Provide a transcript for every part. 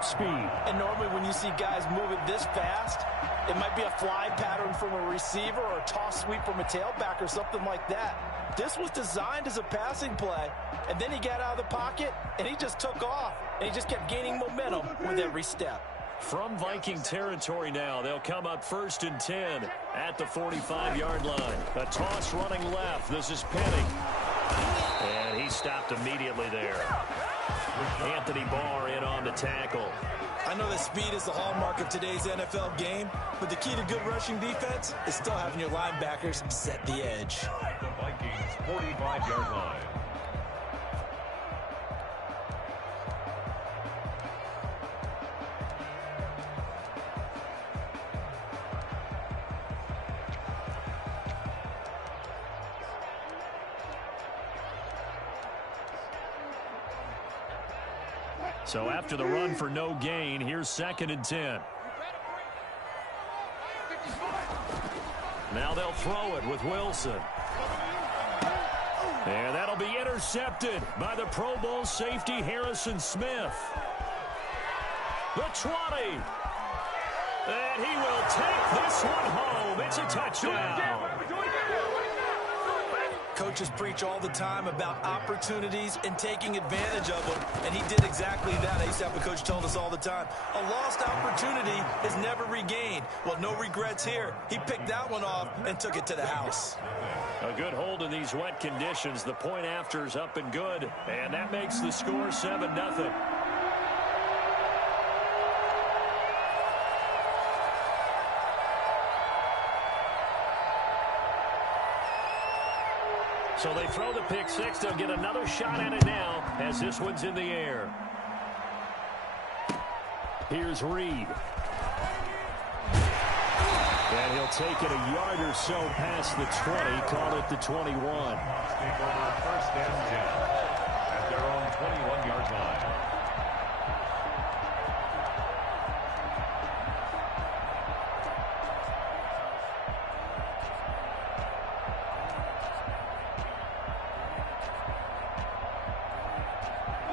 got speed. And normally when you see guys moving this fast, it might be a fly pattern from a receiver or a toss sweep from a tailback or something like that. This was designed as a passing play, and then he got out of the pocket, and he just took off, and he just kept gaining momentum with every step. From Viking territory now, they'll come up 1st and 10 at the 45-yard line. A toss running left. This is Penning. And he stopped immediately there. Anthony Barr in on the tackle. I know that speed is the hallmark of today's NFL game, but the key to good rushing defense is still having your linebackers set the edge. The Vikings 45-yard line. So after the run for no gain, here's 2nd and 10. Now they'll throw it with Wilson. And that'll be intercepted by the Pro Bowl safety Harrison Smith. The 20. And he will take this one home. It's a touchdown. Coaches preach all the time about opportunities and taking advantage of them, and he did exactly that. I used to have a coach told us all the time, a lost opportunity is never regained. Well, no regrets here. He picked that one off and took it to the house. A good hold in these wet conditions. The point after is up and good, and that makes the score 7-0. So they throw the pick six. They'll get another shot at it now as this one's in the air. Here's Reed. And he'll take it a yard or so past the 20. Call it the 21. Take over 1st and 10 at their own 21-yard line.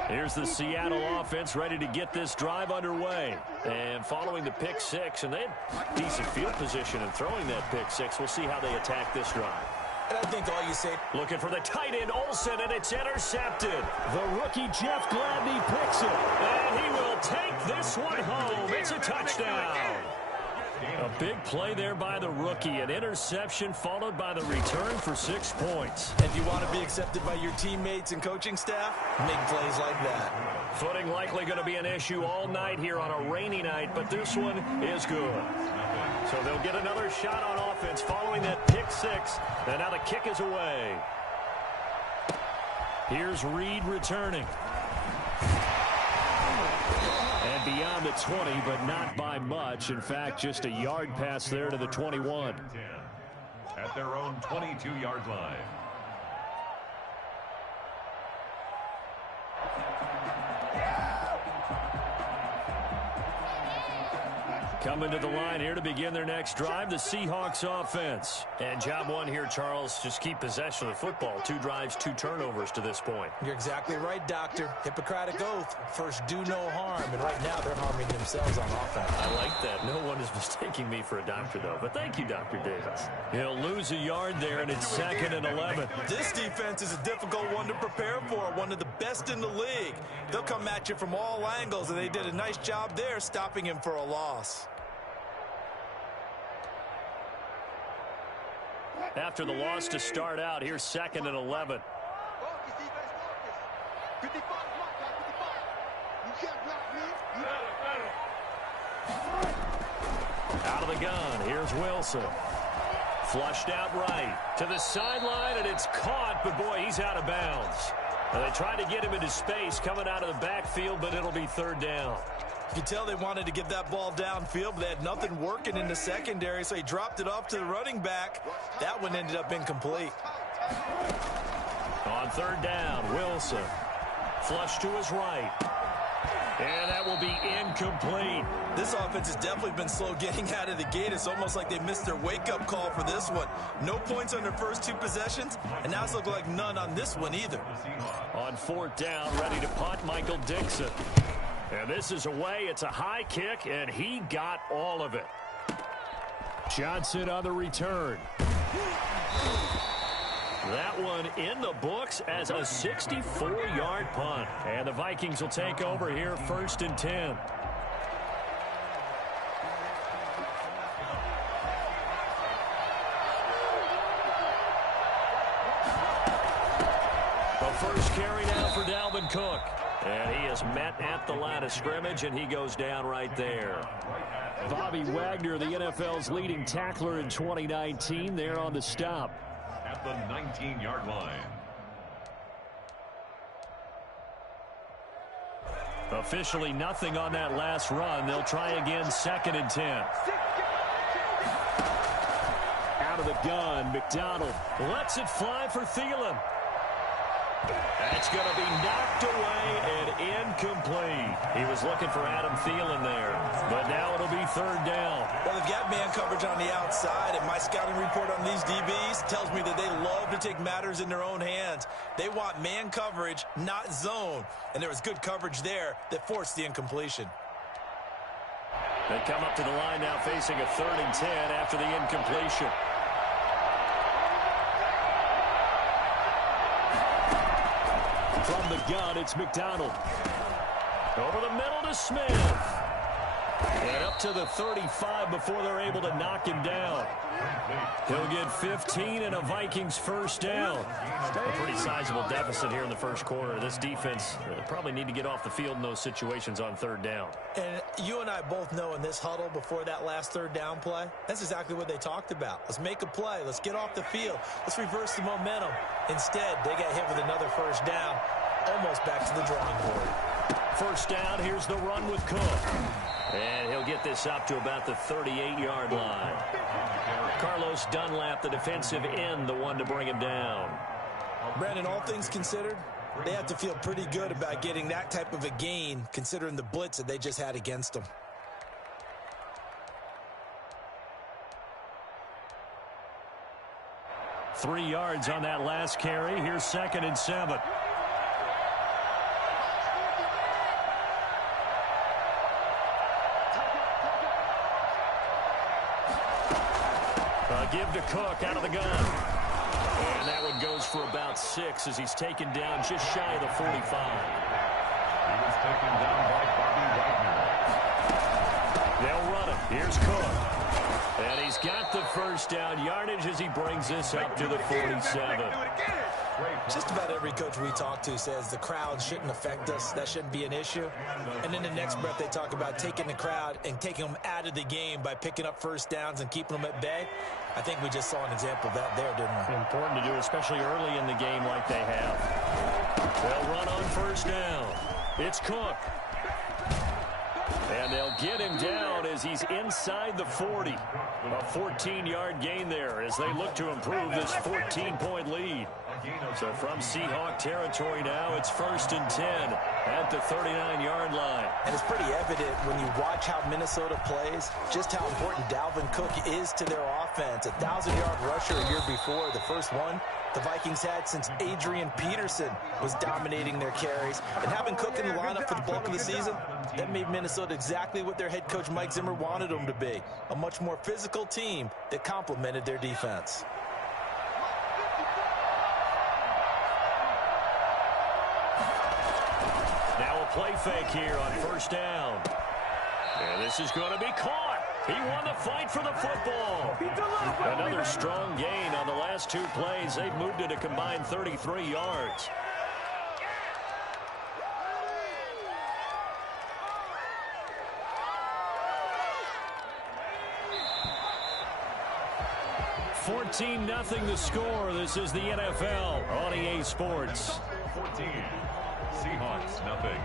Here's the Seattle offense ready to get this drive underway. And following the pick six, and they had decent field position in throwing that pick six. We'll see how they attack this drive. And I think all you say... Looking for the tight end, Olsen, and it's intercepted. The rookie, Jeff Gladney, picks it. And he will take this one home. It's a touchdown. A big play there by the rookie. An interception followed by the return for 6 points. If you want to be accepted by your teammates and coaching staff, make plays like that. Footing likely going to be an issue all night here on a rainy night, but this one is good. So they'll get another shot on offense following that pick six. And now the kick is away. Here's Reed returning. And beyond the 20, but not by much. In fact, just a yard pass there to the 21. At their own 22-yard line. Coming to the line here to begin their next drive, the Seahawks offense. And job one here, Charles, just keep possession of the football. 2 drives, 2 turnovers to this point. You're exactly right, Doctor. Hippocratic oath. First, do no harm. And right now, they're harming themselves on offense. I like that. No one is mistaking me for a doctor, though. But thank you, Dr. Davis. He'll lose a yard there, and it's 2nd and 11. This defense is a difficult one to prepare for. One of the best in the league. They'll come at you from all angles, and they did a nice job there stopping him for a loss. After the loss to start out, here's 2nd and 11. Out of the gun, here's Wilson. Flushed out right to the sideline, and it's caught, but boy, he's out of bounds. And they tried to get him into space coming out of the backfield, but it'll be 3rd down. You can tell they wanted to get that ball downfield, but they had nothing working in the secondary, so he dropped it off to the running back. That one ended up incomplete. On 3rd down, Wilson. Flush to his right. And that will be incomplete. This offense has definitely been slow getting out of the gate. It's almost like they missed their wake-up call for this one. No points on their first 2 possessions, and now it's looking like none on this one either. On 4th down, ready to punt, Michael Dixon. And And this is away. It's a high kick, and he got all of it. Johnson on the return. That one in the books as a 64-yard punt. And the Vikings will take over here, 1st and 10. The first carry now for Dalvin Cook. And he is met at the line of scrimmage, and he goes down right there. Bobby Wagner, the NFL's leading tackler in 2019, there on the stop. At the 19-yard line. Officially nothing on that last run. They'll try again, 2nd and 10. Out of the gun, McDonald lets it fly for Thielen. That's going to be knocked away and incomplete. He was looking for Adam Thielen there, but now it'll be 3rd down. Well, they've got man coverage on the outside, and my scouting report on these DBs tells me that they love to take matters in their own hands. They want man coverage, not zone, and there was good coverage there that forced the incompletion. They come up to the line now facing a 3rd and 10 after the incompletion. From the gun, it's McDonald. Over the middle to Smith. And up to the 35 before they're able to knock him down. He'll get 15 and a Vikings 1st down. A pretty sizable deficit here in the 1st quarter. This defense probably need to get off the field in those situations on 3rd down. And you and I both know in this huddle before that last 3rd down play, that's exactly what they talked about. Let's make a play. Let's get off the field. Let's reverse the momentum. Instead, they got hit with another 1st down. Almost back to the drawing board. 1st down, here's the run with Cook. And he'll get this up to about the 38-yard line. Carlos Dunlap, the defensive end, the one to bring him down. Brandon, all things considered, they have to feel pretty good about getting that type of a gain, considering the blitz that they just had against them. Three yards on that last carry. Here's 2nd and 7. Give to Cook out of the gun. And that one goes for about 6 as he's taken down just shy of the 45. He was taken down by Bobby Wagner. They'll run it. Here's Cook. And he's got the 1st down yardage as he brings this up to the 47. Just about every coach we talk to says the crowd shouldn't affect us. That shouldn't be an issue. And in the next breath, they talk about taking the crowd and taking them out of the game by picking up 1st downs and keeping them at bay. I think we just saw an example of that there, didn't we? Important to do, especially early in the game like they have. They'll run on 1st down. It's Cook. And they'll get him down as he's inside the 40. A 14-yard gain there as they look to improve this 14-point lead. So from Seahawk territory now, it's 1st and 10 at the 39-yard line. And it's pretty evident when you watch how Minnesota plays, just how important Dalvin Cook is to their offense. A 1,000-yard rusher a year before, the first one the Vikings had since Adrian Peterson was dominating their carries. And having Cook in the lineup for the bulk of the season, that made Minnesota exactly what their head coach Mike Zimmer wanted them to be. A much more physical team that complemented their defense. Now a play fake here on 1st down. And this is going to be caught. He won the fight for the football. Another strong gain on the last 2 plays. They've moved it a combined 33 yards. (14-0) the score. This is the NFL on EA Sports. 14. Seahawks, nothing.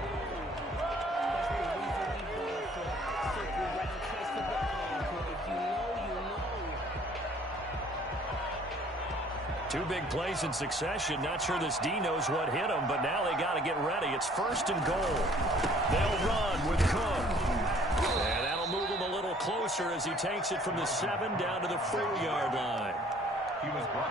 Two big plays in succession. Not sure this D knows what hit him, but now they got to get ready. It's 1st and goal. They'll run with Cook. And that'll move him a little closer as he takes it from the 7 down to the 4-yard line.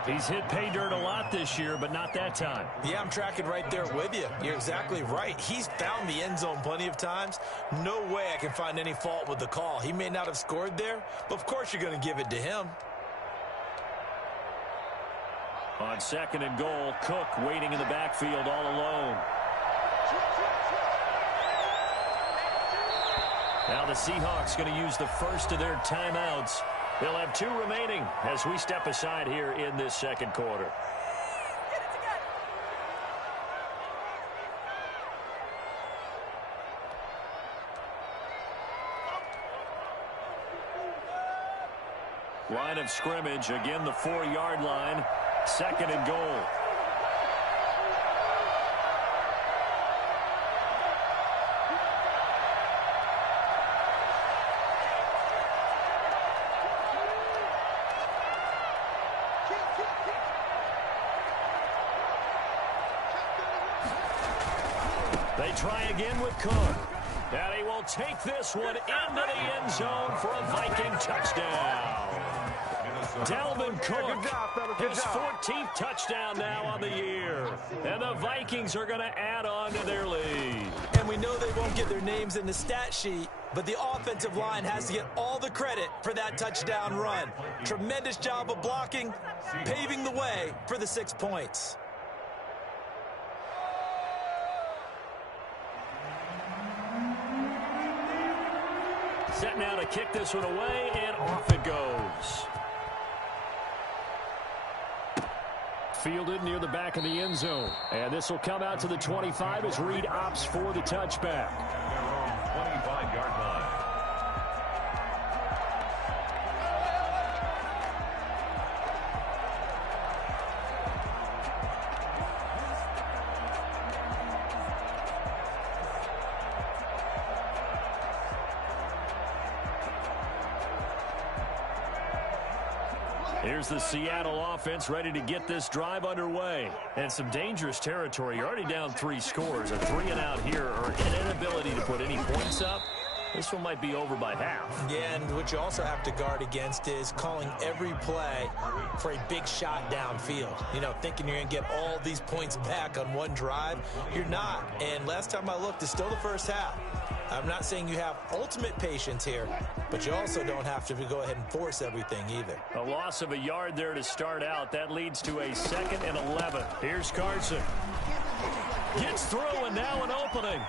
He's hit pay dirt a lot this year, but not that time. Yeah, I'm tracking right there with you. You're exactly right. He's found the end zone plenty of times. No way I can find any fault with the call. He may not have scored there, but of course you're going to give it to him. On 2nd and goal, Cook waiting in the backfield all alone. Now the Seahawks going to use the first of their timeouts. They'll have 2 remaining as we step aside here in this second quarter. Line of scrimmage, again the 4-yard line. 2nd and goal. They try again with Cook. And he will take this one into the end zone for a Viking touchdown. Dalvin Cook, his 14th touchdown now on the year. And the Vikings are going to add on to their lead. And we know they won't get their names in the stat sheet, but the offensive line has to get all the credit for that touchdown run. Tremendous job of blocking, paving the way for the 6 points. Set now to kick this one away, and off it goes. Fielded near the back of the end zone. And this will come out to the 25 as Reed opts for the touchback. 25-yard line. Here's the Seattle offense ready to get this drive underway. And some dangerous territory. You're already down 3 scores. A 3-and-out here, or an inability to put any points up. This one might be over by half. Yeah, and what you also have to guard against is calling every play for a big shot downfield. You know, thinking you're going to get all these points back on one drive. You're not. And last time I looked, it's still the first half. I'm not saying you have ultimate patience here, but you also don't have to go ahead and force everything either. A loss of a yard there to start out. That leads to a 2nd and 11. Here's Carson. Gets through, and now an opening.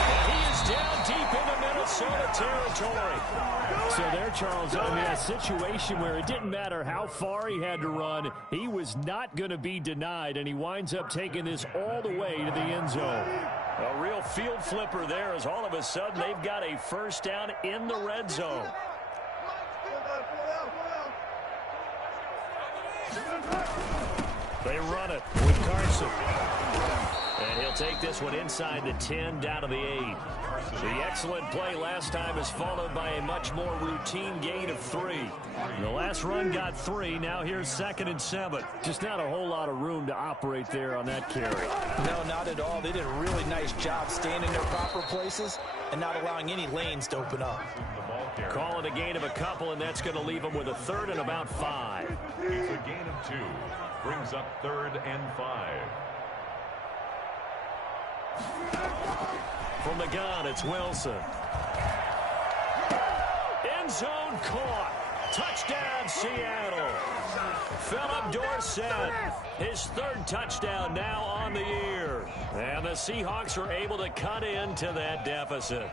And he is down deep into Minnesota territory. So there, Charles, I mean, a situation where it didn't matter how far he had to run, he was not going to be denied, and he winds up taking this all the way to the end zone. A real field flipper there, as all of a sudden they've got a first down in the red zone. They run it with Carson. And he'll take this one inside the 10, down to the 8. The excellent play last time is followed by a much more routine gain of 3. The last run got 3. Now here's 2nd and 7. Just not a whole lot of room to operate there on that carry. No, not at all. They did a really nice job staying in their proper places and not allowing any lanes to open up. Call it a gain of a couple, and that's going to leave them with a 3rd and about 5. It's a gain of 2. Brings up 3rd and 5. From the gun, it's Wilson. End zone caught. Touchdown, Seattle. Philip Dorsett, his 3rd touchdown now on the year. And the Seahawks are able to cut into that deficit.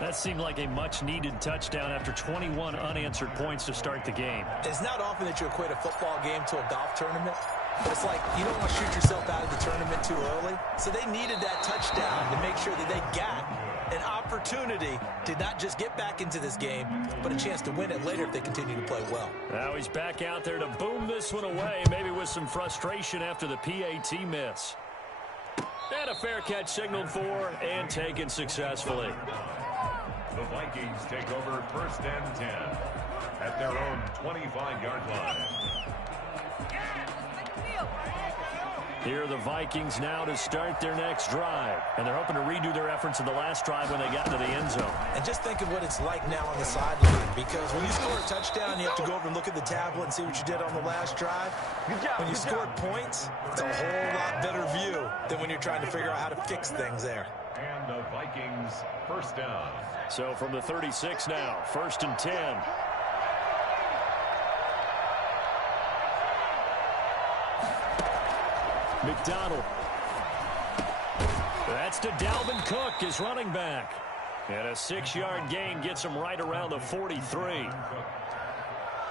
That seemed like a much-needed touchdown after 21 unanswered points to start the game. It's not often that you equate a football game to a golf tournament, but it's like you don't want to shoot yourself out of the tournament too early. So they needed that touchdown to make sure that they got an opportunity to not just get back into this game, but a chance to win it later if they continue to play well. Now he's back out there to boom this one away, maybe with some frustration after the PAT miss. And a fair catch signaled for and taken successfully. The Vikings take over 1st and 10 at their own 25-yard line. Here are the Vikings now to start their next drive. And they're hoping to redo their efforts in the last drive when they got into the end zone. And just think of what it's like now on the sideline, because when you score a touchdown, you have to go over and look at the tablet and see what you did on the last drive. When you scored points, it's a whole lot better view than when you're trying to figure out how to fix things there. And the Vikings first down. So from the 36 now, 1st and 10. McDonald. That's to Dalvin Cook, his running back. And a 6-yard gain gets him right around the 43.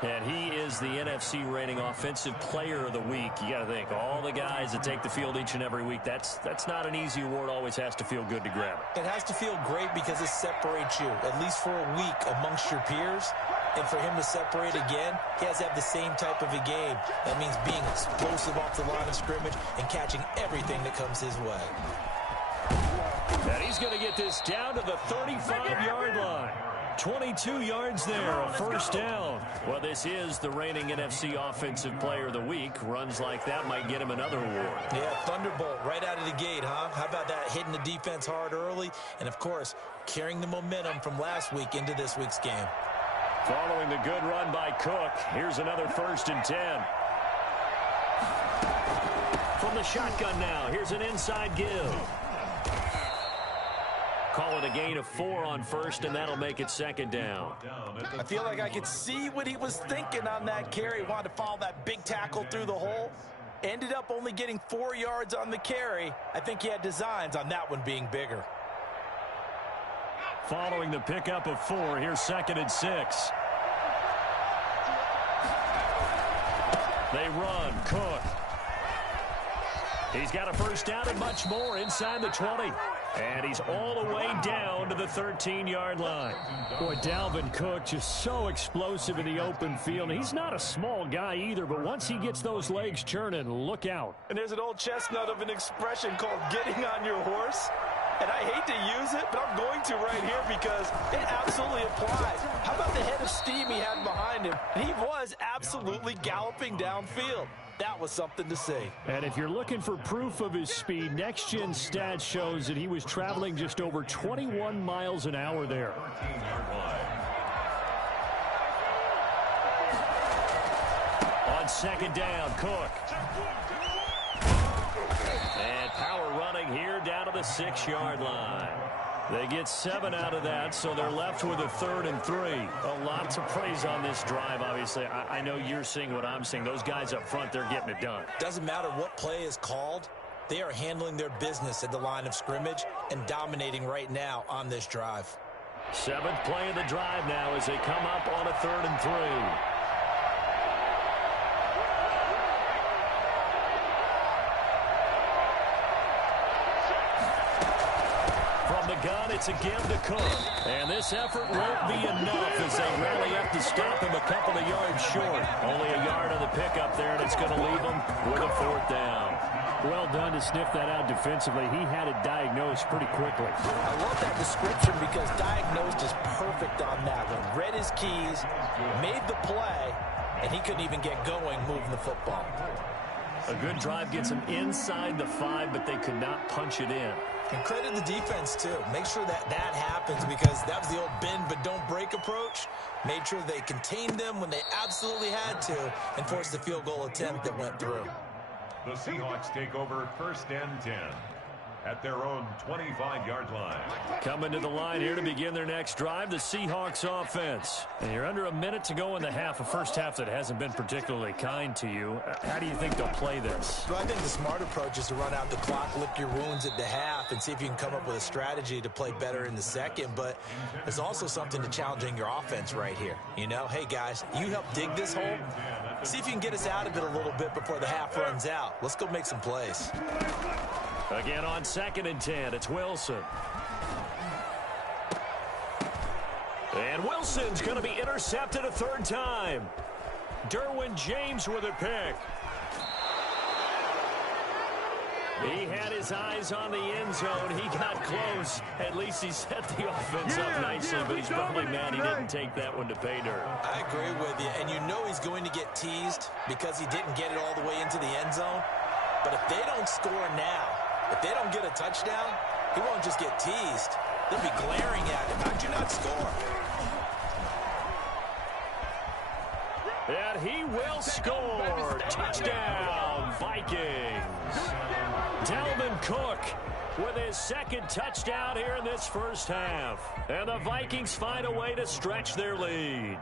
And he is the NFC rating offensive player of the week. You got to think, all the guys that take the field each and every week, that's not an easy award. Always has to feel good to grab it. It has to feel great because it separates you, at least for a week, amongst your peers. And for him to separate again, he has to have the same type of a game. That means being explosive off the line of scrimmage and catching everything that comes his way. And he's going to get this down to the 35-yard line. 22 yards there, a first down. Well, this is the reigning NFC Offensive Player of the Week. Runs like that might get him another award. Yeah, thunderbolt right out of the gate, huh? How about that, hitting the defense hard early? And, of course, carrying the momentum from last week into this week's game. Following the good run by Cook, here's another 1st and 10. From the shotgun now, here's an inside give. Call it a gain of 4 on 1st, and that'll make it 2nd down. I feel like I could see what he was thinking on that carry. Wanted to follow that big tackle through the hole. Ended up only getting 4 yards on the carry. I think he had designs on that one being bigger. Following the pickup of 4, here's 2nd and 6. They run. Cook. He's got a first down and much more inside the 20. And he's all the way down to the 13-yard line. Boy, Dalvin Cook just so explosive in the open field. He's not a small guy either, but once he gets those legs churning, look out. And there's an old chestnut of an expression called getting on your horse. And I hate to use it, but I'm going to right here because it absolutely applies. How about the head of steam he had behind him? He was absolutely galloping downfield. That was something to see. And if you're looking for proof of his speed, Next Gen Stats shows that he was traveling just over 21 miles an hour there. On 2nd down, Cook. And power running here down to the 6-yard line. They get 7 out of that, so they're left with a 3rd and 3. A lot to praise on this drive, obviously. I know you're seeing what I'm seeing. Those guys up front, they're getting it done. Doesn't matter what play is called. They are handling their business at the line of scrimmage and dominating right now on this drive. 7th play of the drive now as they come up on a 3rd and 3. Gun, it's a give to Cook. And this effort won't be enough as they rally up to stop him a couple of yards short. Only a yard on the pickup there, and it's going to leave him with a 4th down. Well done to sniff that out defensively. He had it diagnosed pretty quickly. I love that description because diagnosed is perfect on that one. Read his keys, made the play, and he couldn't even get going moving the football. A good drive gets him inside the 5, but they could not punch it in. And credit the defense, too. Make sure that happens because that was the old bend but don't break approach. Made sure they contained them when they absolutely had to and forced the field goal attempt that went through. The Seahawks take over 1st and 10 at their own 25-yard line. Coming to the line here to begin their next drive, the Seahawks offense. And you're under a minute to go in the half, a first half that hasn't been particularly kind to you. How do you think they'll play this? Well, I think the smart approach is to run out the clock, lick your wounds at the half, and see if you can come up with a strategy to play better in the second. But there's also something to challenging your offense right here. You know, hey, guys, you help dig this hole. See if you can get us out of it a little bit before the half runs out. Let's go make some plays. Again on 2nd and 10, it's Wilson. And Wilson's going to be intercepted a 3rd time. Derwin James with a pick. He had his eyes on the end zone. He got close. At least he set the offense up nicely, but he's probably mad he didn't take that one to pay dirt. I agree with you, and you know he's going to get teased because he didn't get it all the way into the end zone. But if they don't score now, if they don't get a touchdown, he won't just get teased. They'll be glaring at him. How'd you not score? And he will score. Touchdown, Vikings. Dalvin Cook with his second touchdown here in this first half. And the Vikings find a way to stretch their lead.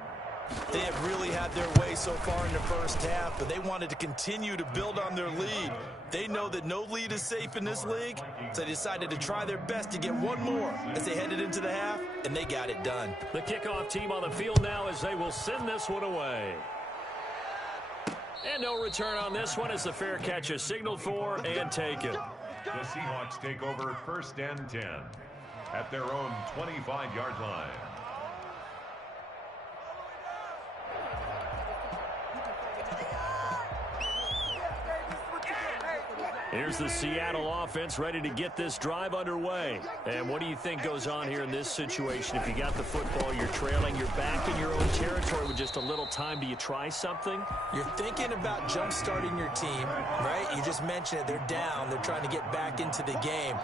They have really had their way so far in the first half, but they wanted to continue to build on their lead. They know that no lead is safe in this league, so they decided to try their best to get one more as they headed into the half, and they got it done. The kickoff team on the field now as they will send this one away. And no return on this one as the fair catch is signaled for and taken. The Seahawks take over first and 10 at their own 25-yard line. Here's the Seattle offense ready to get this drive underway. And what do you think goes on here in this situation? If you got the football, you're trailing, you're back in your own territory with just a little time. Do you try something? You're thinking about jump-starting your team, right? You just mentioned it. They're down. They're trying to get back into the game.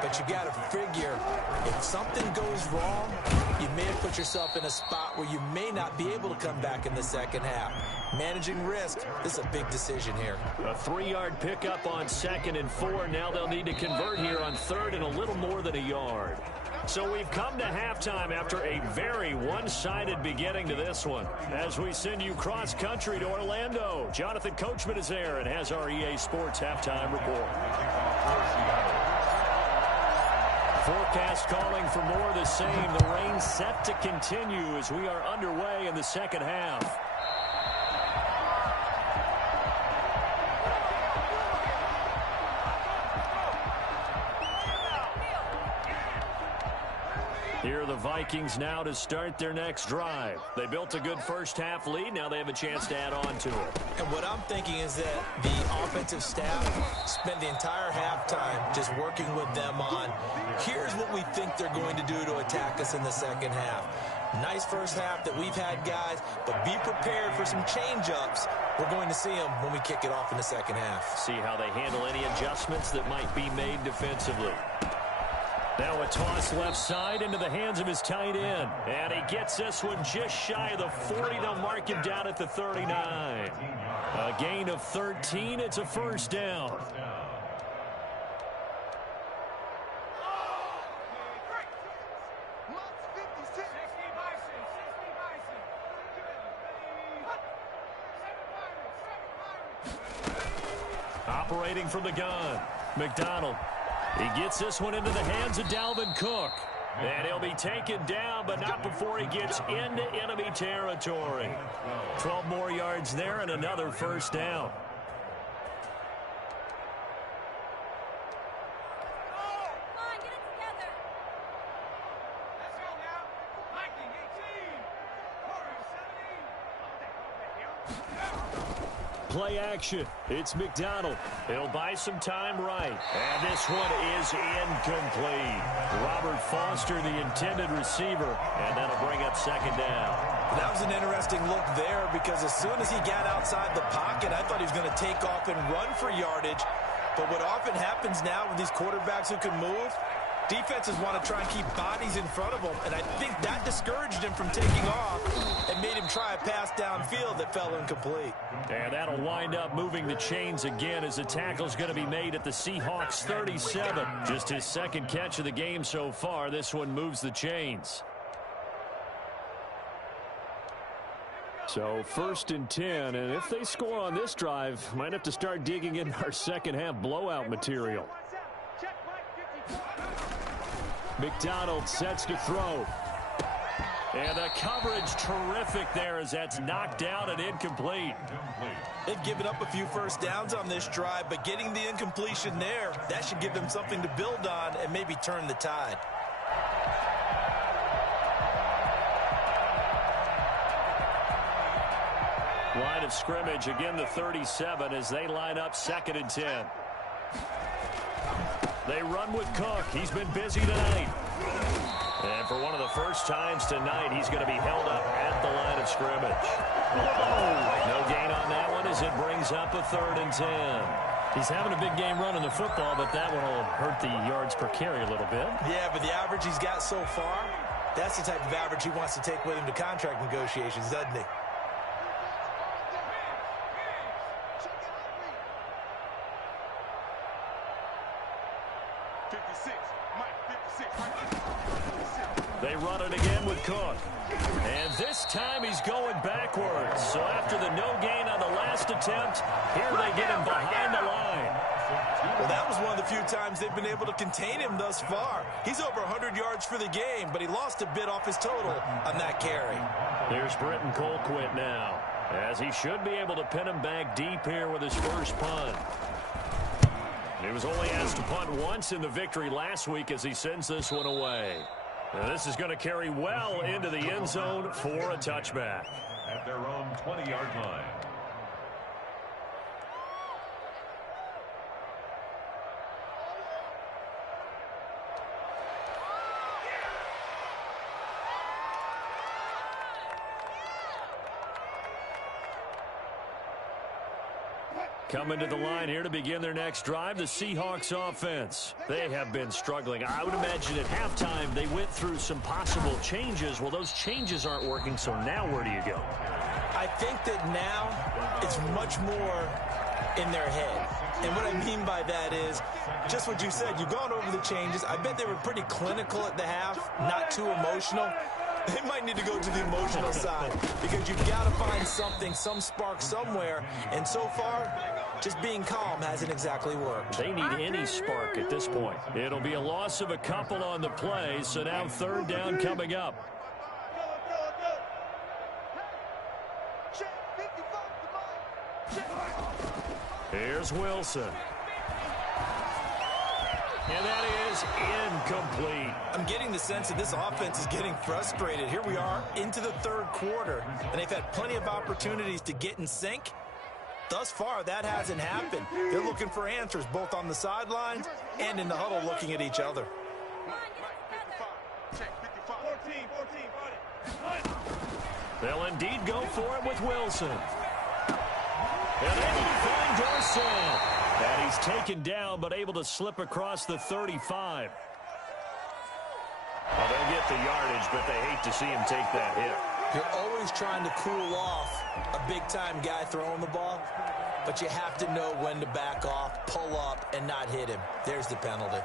But you got to figure, if something goes wrong, you may have put yourself in a spot where you may not be able to come back in the second half. Managing risk, this is a big decision here. A 3-yard pickup on 2nd and 4. Now they'll need to convert here on 3rd and a little more than a yard. So we've come to halftime after a very one-sided beginning to this one. As we send you cross-country to Orlando, Jonathan Coachman is there and has our EA Sports halftime report. Forecast calling for more of the same. The rain set to continue as we are underway in the second half. Here are the Vikings now to start their next drive. They built a good first-half lead. Now they have a chance to add on to it. And what I'm thinking is that the offensive staff spent the entire halftime just working with them on, here's what we think they're going to do to attack us in the second half. Nice first half that we've had, guys, but be prepared for some change-ups. We're going to see them when we kick it off in the second half. See how they handle any adjustments that might be made defensively. Now a toss left side into the hands of his tight end. And he gets this one just shy of the 40. They'll mark him down at the 39. A gain of 13. It's a first down. Operating from the gun, McDonald. He gets this one into the hands of Dalvin Cook. And he'll be taken down, but not before he gets into enemy territory. 12 more yards there and another first down. Play action. It's McDonald. He'll buy some time right. And this one is incomplete. Robert Foster, the intended receiver, and that'll bring up second down. That was an interesting look there because as soon as he got outside the pocket, I thought he was going to take off and run for yardage. But what often happens now with these quarterbacks who can move, defenses want to try and keep bodies in front of them, and I think that discouraged him from taking off and made him try a pass downfield that fell incomplete. And that'll wind up moving the chains again as the tackle's going to be made at the Seahawks 37. Just his second catch of the game so far. This one moves the chains. So 1st and 10, and if they score on this drive, might have to start digging in our second half blowout material. McDonald sets to throw. And the coverage terrific there as that's knocked down and incomplete. They've given up a few first downs on this drive, but getting the incompletion there, that should give them something to build on and maybe turn the tide. Line of scrimmage, again the 37 as they line up 2nd and 10. They run with Cook. He's been busy tonight. And for one of the first times tonight, he's going to be held up at the line of scrimmage. No gain on that one as it brings up a 3rd and 10. He's having a big game running the football, but that one will hurt the yards per carry a little bit. Yeah, but the average he's got so far, that's the type of average he wants to take with him to contract negotiations, doesn't he? They run it again with Cook. And this time he's going backwards. So after the no gain on the last attempt, here they get him behind the line. Well, that was one of the few times they've been able to contain him thus far. He's over 100 yards for the game, but he lost a bit off his total on that carry. Here's Britton Colquitt now, as he should be able to pin him back deep here with his first punt. He was only asked to punt once in the victory last week as he sends this one away. And this is going to carry well into the end zone for a touchback. At their own 20-yard line. Coming to the line here to begin their next drive, the Seahawks offense. They have been struggling. I would imagine at halftime they went through some possible changes. Well, those changes aren't working, so now where do you go? I think that now it's much more in their head. And what I mean by that is just what you said. You've gone over the changes. I bet they were pretty clinical at the half, not too emotional. They might need to go to the emotional side because you've got to find something, some spark somewhere. And so far, just being calm hasn't exactly worked. They need any spark at this point. It'll be a loss of a couple on the play, so now third down coming up. Here's Wilson. And that is incomplete. I'm getting the sense that this offense is getting frustrated. Here we are into the third quarter, and they've had plenty of opportunities to get in sync. Thus far, that hasn't happened. They're looking for answers both on the sidelines and in the huddle looking at each other. They'll indeed go for it with Wilson. And able to find Dorsett. And he's taken down, but able to slip across the 35. Well, they'll get the yardage, but they hate to see him take that hit. You're always trying to cool off a big-time guy throwing the ball, but you have to know when to back off, pull up, and not hit him. There's the penalty.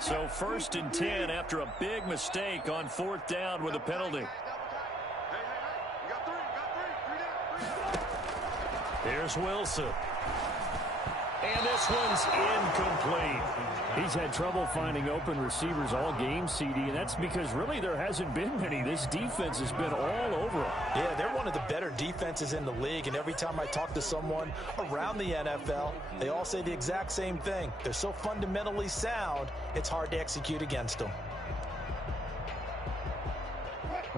So 1st and 10 after a big mistake on 4th down with a penalty. Here's Wilson. And this one's incomplete. He's had trouble finding open receivers all game, CD, and that's because really there hasn't been many. This defense has been all over him. Yeah, they're one of the better defenses in the league, and every time I talk to someone around the NFL, they all say the exact same thing. They're so fundamentally sound, it's hard to execute against them.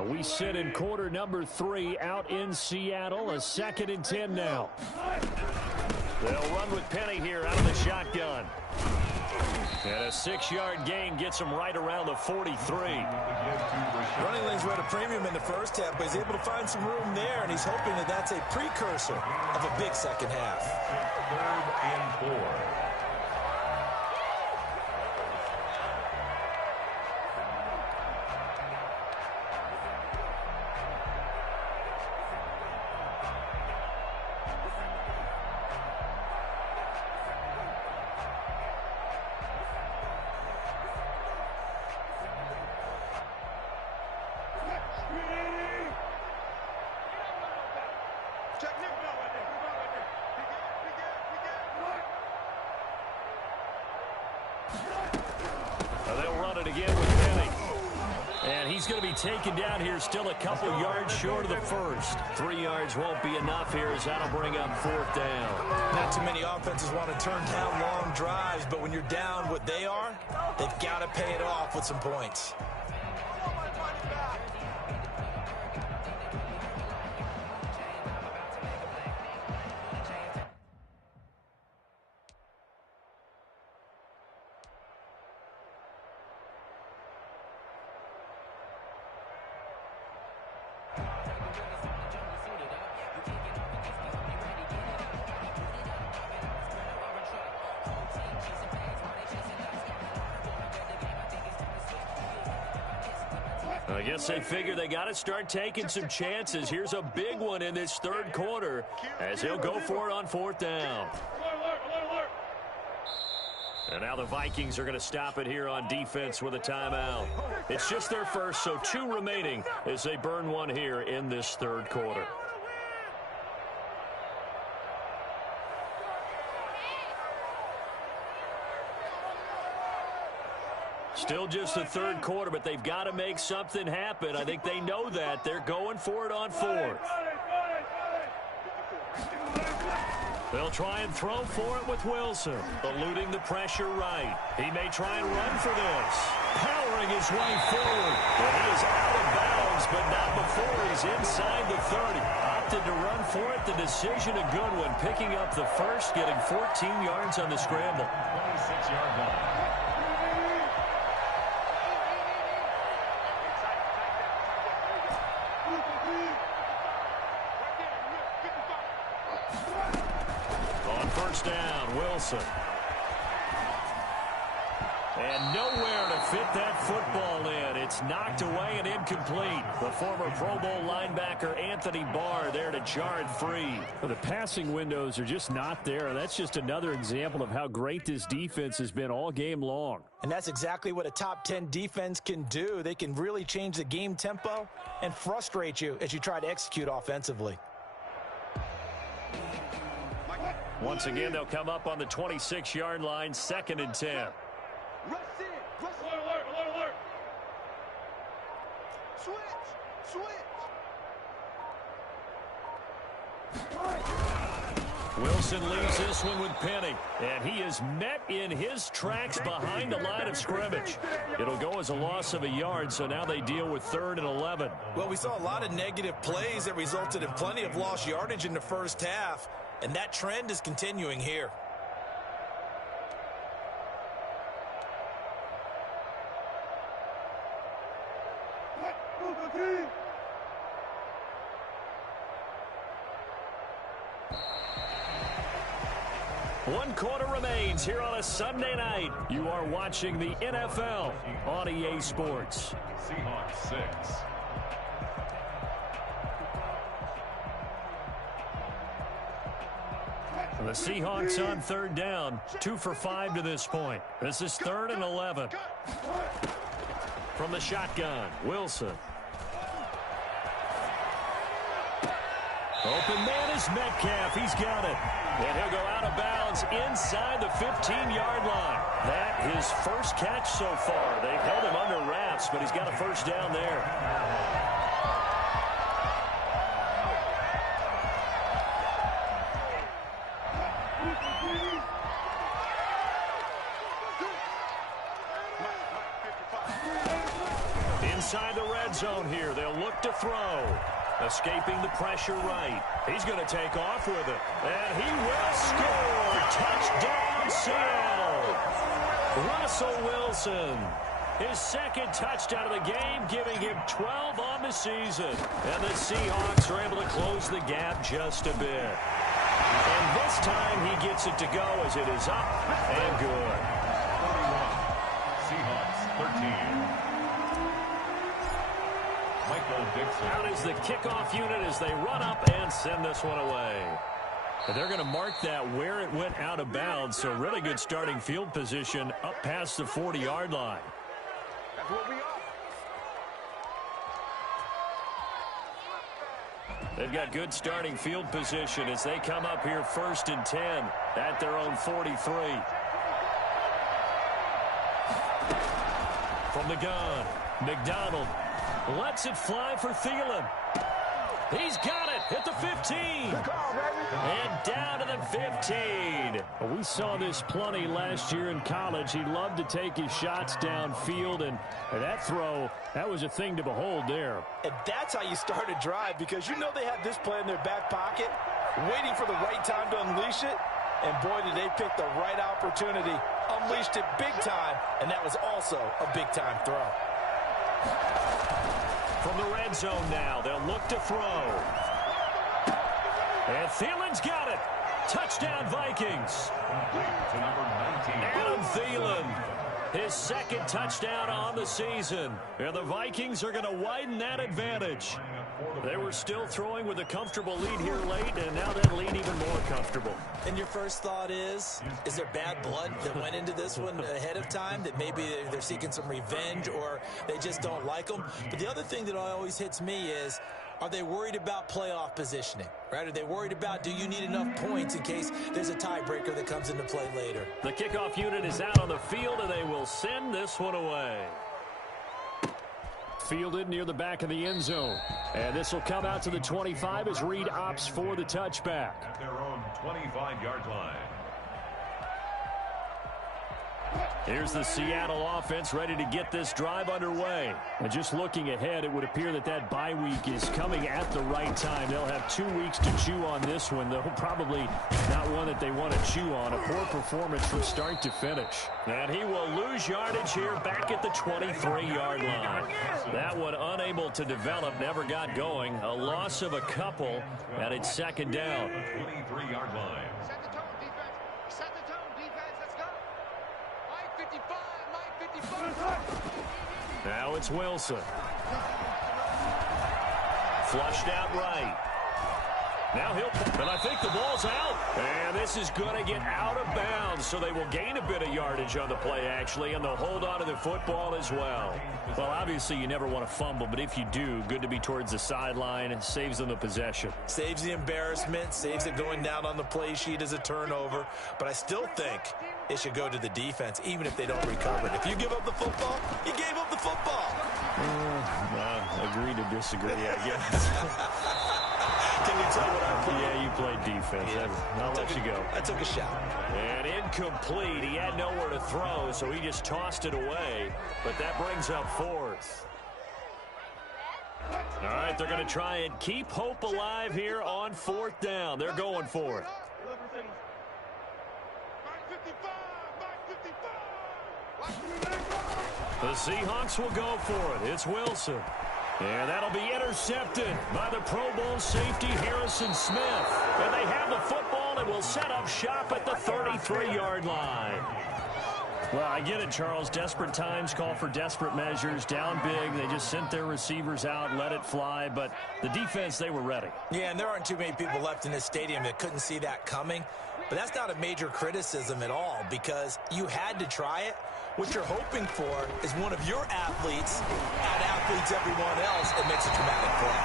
We sit in quarter number 3 out in Seattle. A 2nd and 10 now. They'll run with Penny here out of the shotgun. And a 6-yard gain gets him right around the 43. Running lanes were at a premium in the first half, but he's able to find some room there, and he's hoping that that's a precursor of a big second half. 3rd and 4. Taken down here, still a couple yards short of the first. 3 yards won't be enough here as that'll bring up 4th down. Not too many offenses want to turn down long drives, but when you're down what they are, they've got to pay it off with some points. I guess they figure they got to start taking some chances. Here's a big one in this third quarter as he'll go for it on fourth down. And now the Vikings are going to stop it here on defense with a timeout. It's just their first, so 2 remaining as they burn one here in this third quarter. Still just the third quarter, but they've got to make something happen. I think they know that. They're going for it on fourth. They'll try and throw for it with Wilson, eluding the pressure right. He may try and run for this. Powering his way forward. And he is out of bounds, but not before he's inside the 30. Opted to run for it. The decision a good one. Picking up the first, getting 14 yards on the scramble. 26-yard line. First down, Wilson. And nowhere to fit that football in. It's knocked away and incomplete. The former Pro Bowl linebacker Anthony Barr there to jar it free. Well, the passing windows are just not there. That's just another example of how great this defense has been all game long. And that's exactly what a top 10 defense can do. They can really change the game tempo and frustrate you as you try to execute offensively. Once again, they'll come up on the 26-yard line, 2nd and 10. Alert. Switch. Wilson leaves this one with Penny, and he is met in his tracks behind the line of scrimmage. It'll go as a loss of a yard, so now they deal with 3rd and 11. Well, we saw a lot of negative plays that resulted in plenty of lost yardage in the first half, and that trend is continuing here. One quarter remains here on a Sunday night. You are watching the NFL on EA Sports. Seahawks 6. The Seahawks on 3rd down, 2 for 5 to this point. This is 3rd and 11. From the shotgun, Wilson. Open man is Metcalf. He's got it. And he'll go out of bounds inside the 15-yard line. That his first catch so far. They've held him under wraps, but he's got a first down there. Inside the red zone here. They'll look to throw. Escaping the pressure right. He's going to take off with it. And he will score. Touchdown, Seattle. Russell Wilson. His 2nd touchdown of the game, giving him 12 on the season. And the Seahawks are able to close the gap just a bit. And this time he gets it to go as it is up and good. 41. Seahawks 13. Out is the kickoff unit as they run up and send this one away. And they're going to mark that where it went out of bounds, so really good starting field position up past the 40-yard line. That's what we are. They've got good starting field position as they come up here 1st and 10 at their own 43. From the gun, McDonald lets it fly for Thielen. He's got it at the 15. And down to the 15. Well, we saw this plenty last year in college. He loved to take his shots downfield, and that throw, that was a thing to behold there. And that's how you start a drive, because you know they have this play in their back pocket, waiting for the right time to unleash it. And boy, did they pick the right opportunity. Unleashed it big time, and that was also a big-time throw. From the red zone now, they'll look to throw. And Thielen's got it. Touchdown, Vikings. To number 19. Adam Thielen. His second touchdown on the season. And the Vikings are going to widen that advantage. They were still throwing with a comfortable lead here late, and now that lead even more comfortable. And your first thought is there bad blood that went into this one ahead of time, that maybe they're seeking some revenge or they just don't like them? But the other thing that always hits me is, are they worried about playoff positioning, right? Are they worried about, do you need enough points in case there's a tiebreaker that comes into play later? The kickoff unit is out on the field, and they will send this one away. Fielded near the back of the end zone. And this will come out to the 25 as Reed opts for the touchback. At their own 25-yard line. Here's the Seattle offense ready to get this drive underway. And just looking ahead, it would appear that that bye week is coming at the right time. They'll have 2 weeks to chew on this one, though probably not one that they want to chew on. A poor performance from start to finish. And he will lose yardage here back at the 23-yard line. That one unable to develop, never got going. A loss of a couple, and it's second down. 23-yard line. Set the tone, defense. Set the tone, defense. Let's go. Mike 55, Mike 55. Now it's Wilson. Flushed out right. Now and I think the ball's out. And this is going to get out of bounds, so they will gain a bit of yardage on the play, actually, and they'll hold on to the football as well. Well, obviously you never want to fumble, but if you do, good to be towards the sideline. It saves them the possession. Saves the embarrassment, saves it going down on the play sheet as a turnover. But I still think it should go to the defense, even if they don't recover it. If you give up the football, you gave up the football. Agree to disagree, I guess. Can you tell what I played? Yeah, you played defense. Yeah. I'll let you go. I took a shot. And incomplete. He had nowhere to throw, so he just tossed it away. But that brings up fourth. All right, they're going to try and keep hope alive here on fourth down. They're going for it. The Seahawks will go for it. It's Wilson. And that'll be intercepted by the Pro Bowl safety Harrison Smith. And they have the football and will set up shop at the 33-yard line. Well, I get it, Charles. Desperate times call for desperate measures. Down big. They just sent their receivers out, let it fly. But the defense, they were ready. Yeah, and there aren't too many people left in this stadium that couldn't see that coming. But that's not a major criticism at all, because you had to try it. What you're hoping for is one of your athletes out-athletes everyone else and makes a dramatic play.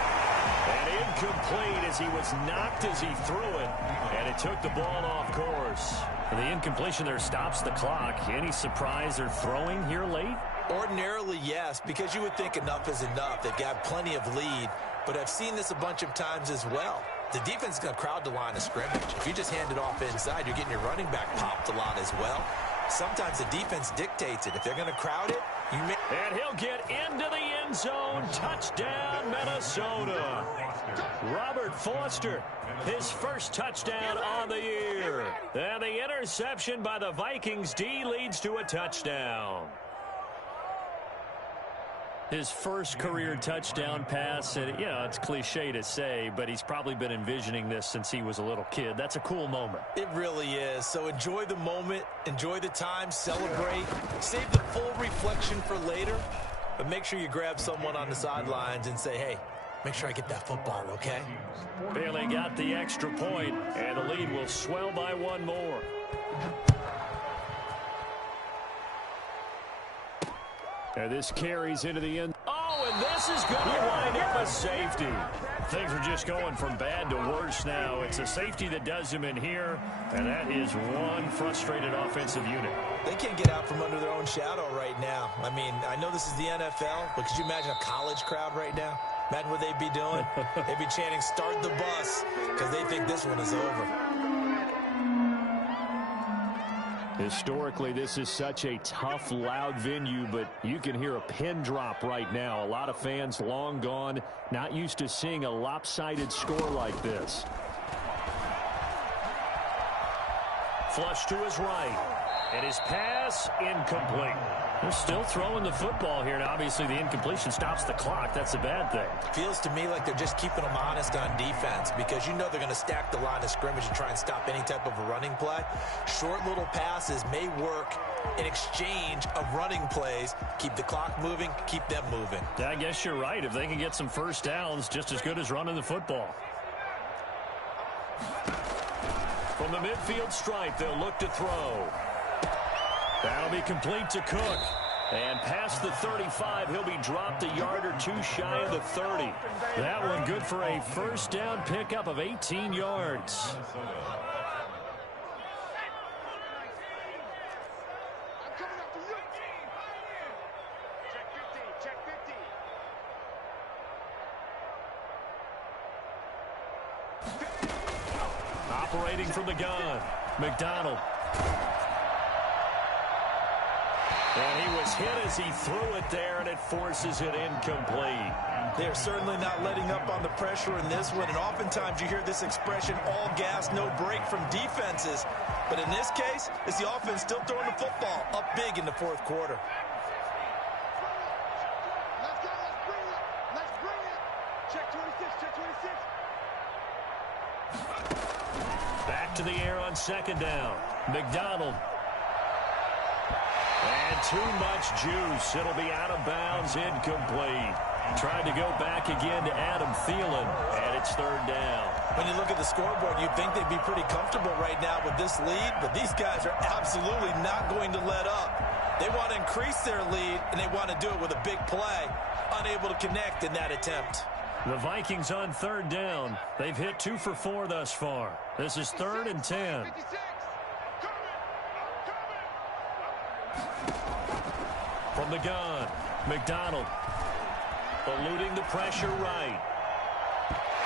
And incomplete as he was knocked as he threw it. And it took the ball off course. The incompletion there stops the clock. Any surprise they're throwing here late? Ordinarily, yes, because you would think enough is enough. They've got plenty of lead, but I've seen this a bunch of times as well. The defense is going to crowd the line of scrimmage. If you just hand it off inside, you're getting your running back popped a lot as well. Sometimes the defense dictates it. If they're going to crowd it, you may... And he'll get into the end zone. Touchdown, Minnesota. Robert Foster, his first touchdown on the year. And the interception by the Vikings D leads to a touchdown. His first career touchdown pass, and it's cliche to say, but he's probably been envisioning this since he was a little kid. That's a cool moment. It really is. So enjoy the moment, enjoy the time, celebrate, save the full reflection for later, but make sure you grab someone on the sidelines and say, hey, make sure I get that football, okay? Bailey got the extra point, and the lead will swell by one more. And this carries into the end. Oh, and this is going to wind up a safety. Things are just going from bad to worse now. It's a safety that does him in here, and that is one frustrated offensive unit. They can't get out from under their own shadow right now. I mean, I know this is the NFL, but could you imagine a college crowd right now? Imagine what they'd be doing. They'd be chanting, start the bus, because they think this one is over. Historically, this is such a tough, loud venue, but you can hear a pin drop right now. A lot of fans long gone, not used to seeing a lopsided score like this. Flush to his right. And his pass incomplete. They're still throwing the football here. Now, obviously, the incompletion stops the clock. That's a bad thing. Feels to me like they're just keeping them honest on defense because you know they're going to stack the line of scrimmage and try and stop any type of a running play. Short little passes may work in exchange of running plays. Keep the clock moving, keep them moving. Yeah, I guess you're right. If they can get some first downs, just as good as running the football. From the midfield stripe, they'll look to throw. That'll be complete to Cook. And past the 35, he'll be dropped a yard or two shy of the 30. That one good for a first down pickup of 18 yards. Operating from the gun, McDonald. And he was hit as he threw it there, and it forces it incomplete. They're certainly not letting up on the pressure in this one, and oftentimes you hear this expression, all gas, no break from defenses. But in this case, it's the offense still throwing the football up big in the fourth quarter. Let's go, let's bring it. Let's bring it. Check 26, check 26. Back to the air on second down. McDonald. And too much juice. It'll be out of bounds, incomplete. Tried to go back again to Adam Thielen, and it's third down. When you look at the scoreboard, you'd think they'd be pretty comfortable right now with this lead, but these guys are absolutely not going to let up. They want to increase their lead, and they want to do it with a big play. Unable to connect in that attempt. The Vikings on third down. They've hit 2 for 4 thus far. This is 3rd and 10. 56. From the gun, McDonald. Eluding the pressure right.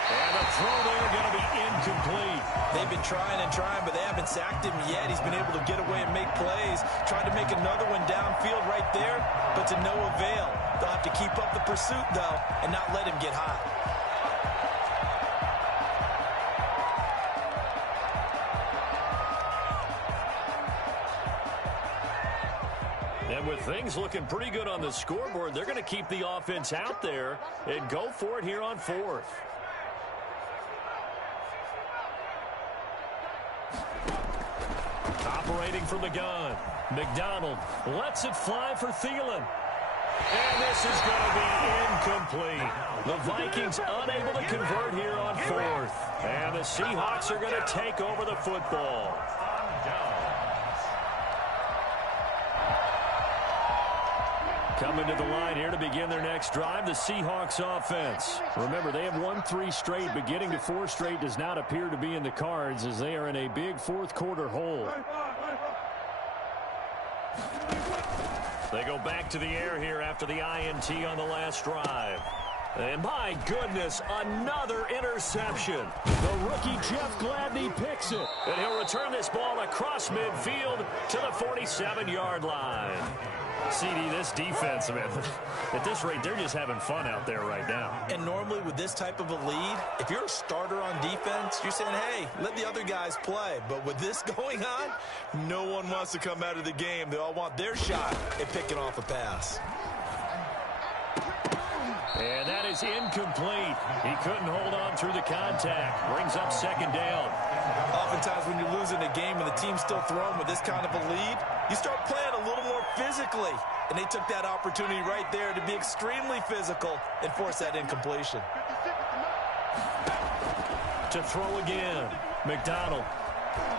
And the throw there going to be incomplete. They've been trying and trying, but they haven't sacked him yet. He's been able to get away and make plays. Tried to make another one downfield right there, but to no avail. They'll have to keep up the pursuit, though, and not let him get hot. And with things looking pretty good on the scoreboard, they're going to keep the offense out there and go for it here on 4th. Operating from the gun, McDonald lets it fly for Thielen. And this is going to be incomplete. The Vikings unable to convert here on 4th. And the Seahawks are going to take over the football. Coming to the line here to begin their next drive, the Seahawks offense. Remember, they have won 3 straight, but getting to 4 straight does not appear to be in the cards as they are in a big fourth quarter hole. They go back to the air here after the INT on the last drive. And my goodness, another interception. The rookie Jeff Gladney picks it. And he'll return this ball across midfield to the 47-yard line. CD, this defense, man, at this rate, they're just having fun out there right now. And normally with this type of a lead, if you're a starter on defense, you're saying, hey, let the other guys play. But with this going on, no one wants to come out of the game. They all want their shot at picking off a pass. And that is incomplete. He couldn't hold on through the contact. Brings up second down. Oftentimes when you're losing a game and the team's still throwing with this kind of a lead, you start playing a little more physically. And they took that opportunity right there to be extremely physical and force that incompletion. To throw again, McDonald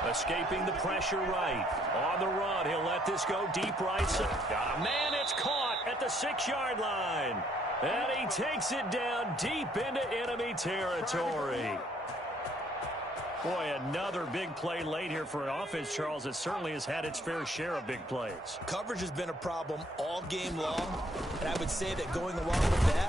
escaping the pressure right. On the run, he'll let this go deep right side. Man, it's caught at the 6-yard line. And he takes it down deep into enemy territory. Boy, another big play late here for an offense, Charles, that certainly has had its fair share of big plays. Coverage has been a problem all game long, and I would say that going along with that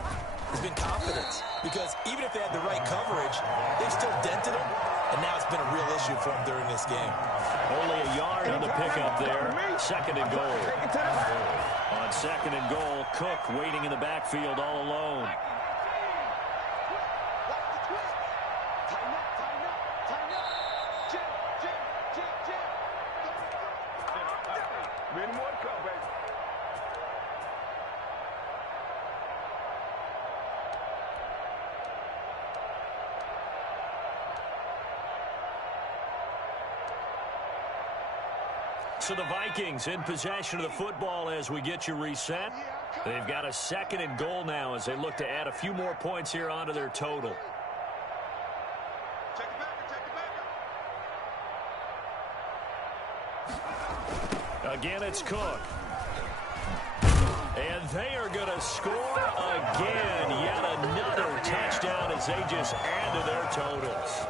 has been confidence. Because even if they had the right coverage, they've still dented them, and now it's been a real issue for them during this game. Only a yard on the pickup there. Second and goal. On second and goal, Cook waiting in the backfield all alone. Many more to come, baby. So the Vikings in possession of the football as we get you reset. They've got a 2nd and goal now as they look to add a few more points here onto their total. Check it back, check it back. Again, it's Cook. And they are going to score again. Yet another touchdown as they just add to their totals.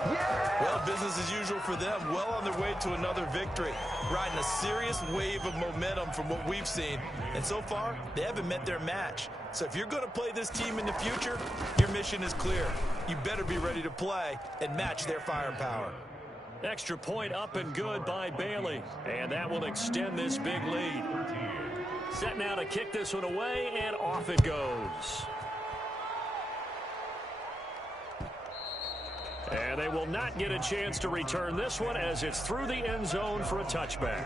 Well, business as usual for them. Well on their way to another victory. Riding a serious wave of momentum from what we've seen. And so far, they haven't met their match. So if you're going to play this team in the future, your mission is clear. You better be ready to play and match their firepower. Extra point up and good by Bailey. And that will extend this big lead. Set now to kick this one away, and off it goes. And they will not get a chance to return this one as it's through the end zone for a touchback.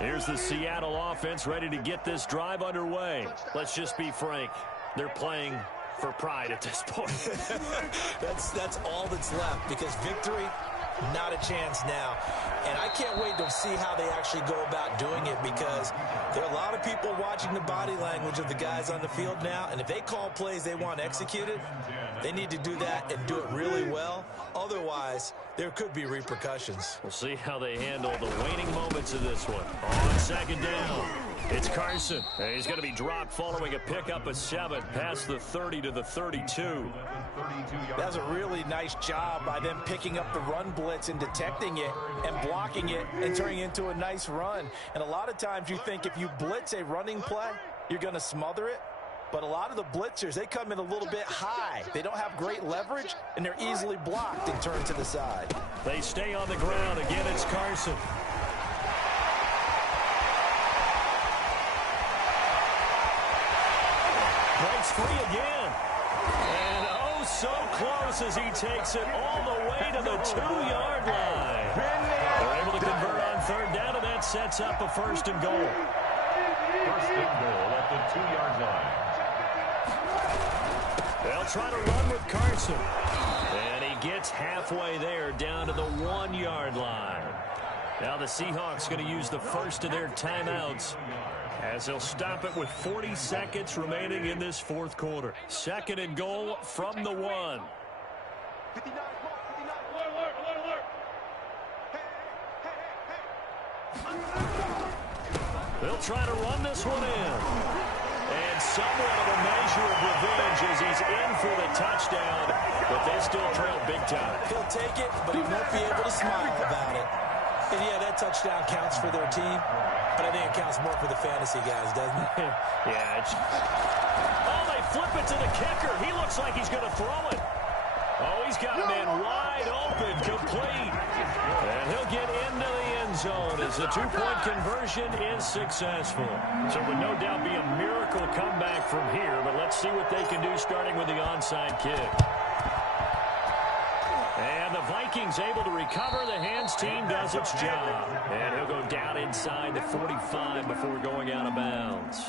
Here's the Seattle offense ready to get this drive underway. Let's just be frank. They're playing for pride at this point. That's all that's left, because victory, not a chance now. And I can't wait to see how they actually go about doing it, because there are a lot of people watching the body language of the guys on the field now, and if they call plays they want executed, they need to do that and do it really well. Otherwise, there could be repercussions. We'll see how they handle the waning moments of this one. On 2nd down, it's Carson. He's going to be dropped following a pickup of 7 past the 30 to the 32. That was a really nice job by them picking up the run blitz and detecting it and blocking it and turning it into a nice run. And a lot of times you think if you blitz a running play, you're going to smother it. But a lot of the blitzers, they come in a little bit high. They don't have great leverage, and they're easily blocked and turned to the side. They stay on the ground. Again, it's Carson. Breaks free again. And oh, so close as he takes it all the way to the 2-yard line. They're able to convert on 3rd down, and that sets up a 1st and goal. 1st and goal at the 2-yard line. They'll try to run with Carson. And he gets halfway there down to the 1-yard line. Now the Seahawks going to use the first of their timeouts as they'll stop it with 40 seconds remaining in this 4th quarter. 2nd and goal from the 1. 59, alert. They'll try to run this one in. And somewhat of a measure of revenge as he's in for the touchdown, but they still trail big time. He'll take it, but he won't be able to smile about it. And yeah, that touchdown counts for their team, but I think it counts more for the fantasy guys, doesn't it? Yeah. Oh, they flip it to the kicker. He looks like he's going to throw it. Oh, he's got a man wide open, complete. And he'll get into the end zone as the 2-point conversion is successful. So it would no doubt be a miracle comeback from here, but let's see what they can do starting with the onside kick. And the Vikings able to recover. The hands team does its job. And he'll go down inside the 45 before going out of bounds.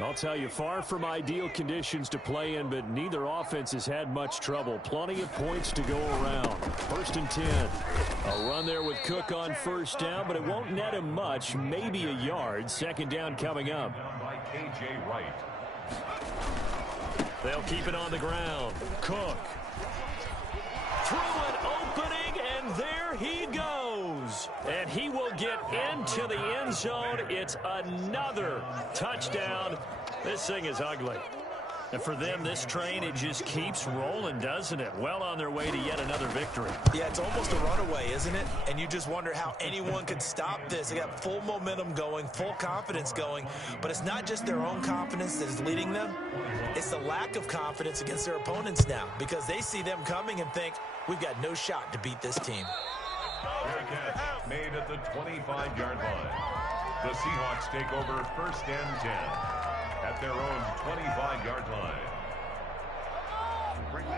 I'll tell you, far from ideal conditions to play in, but neither offense has had much trouble. Plenty of points to go around. 1st and 10. A run there with Cook on 1st down, but it won't net him much, maybe a yard. 2nd down coming up. By KJ Wright. They'll keep it on the ground. Cook. Through an opening, and there he goes. And he will get into the end zone. It's another touchdown. This thing is ugly. And for them, this train, it just keeps rolling, doesn't it? Well on their way to yet another victory. Yeah, it's almost a runaway, isn't it? And you just wonder how anyone could stop this. They got full momentum going, full confidence going. But it's not just their own confidence that is leading them. It's the lack of confidence against their opponents now, because they see them coming and think, we've got no shot to beat this team. Fair catch made at the 25-yard line. The Seahawks take over 1st and 10 at their own 25-yard line.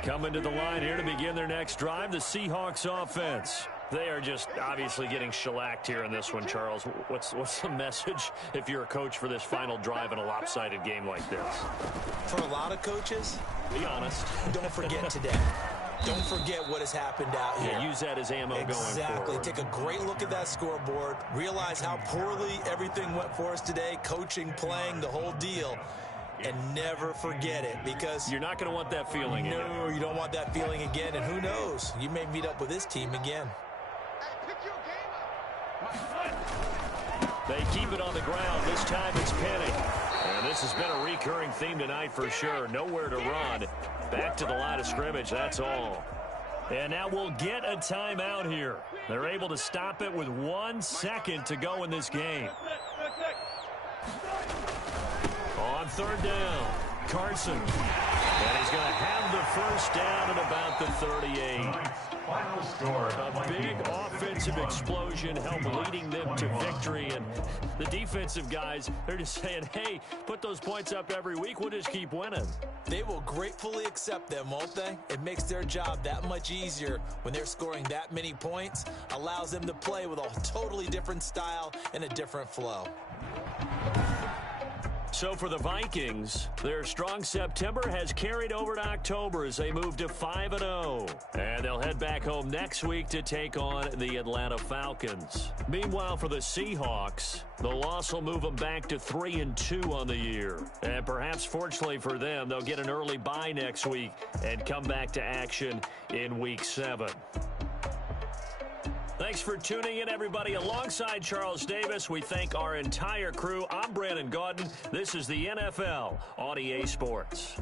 Coming to the line here to begin their next drive, the Seahawks offense. They are just obviously getting shellacked here in this one, Charles. What's the message if you're a coach for this final drive in a lopsided game like this? For a lot of coaches, be honest. Don't forget today. Don't forget what has happened out here. Yeah, use that as ammo going forward. Exactly. Take a great look at that scoreboard. Realize how poorly everything went for us today. Coaching, playing, the whole deal. And never forget it, because you're not going to want that feeling again. No, you don't want that feeling again. And who knows? You may meet up with this team again. They keep it on the ground. This time it's Penny. And this has been a recurring theme tonight for sure. Nowhere to run. Back to the line of scrimmage, that's all. And now we'll get a timeout here. They're able to stop it with 1 second to go in this game. On 3rd down, Carson. And he's going to have the first down at about the 38. Final score. A big offensive explosion helped leading them to victory. And the defensive guys, they're just saying, hey, put those points up every week. We'll just keep winning. They will gratefully accept them, won't they? It makes their job that much easier when they're scoring that many points. Allows them to play with a totally different style and a different flow. So for the Vikings, their strong September has carried over to October as they move to 5-0. And they'll head back home next week to take on the Atlanta Falcons. Meanwhile, for the Seahawks, the loss will move them back to 3-2 on the year. And perhaps fortunately for them, they'll get an early bye next week and come back to action in Week 7. Thanks for tuning in, everybody. Alongside Charles Davis, we thank our entire crew. I'm Brandon Gaudin. This is the NFL on EA Sports.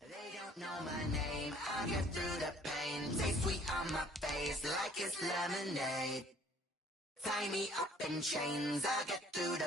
They don't know my name. I get through the pain. Taste sweet on my face like it's lemonade. Tie me up in chains, I get through the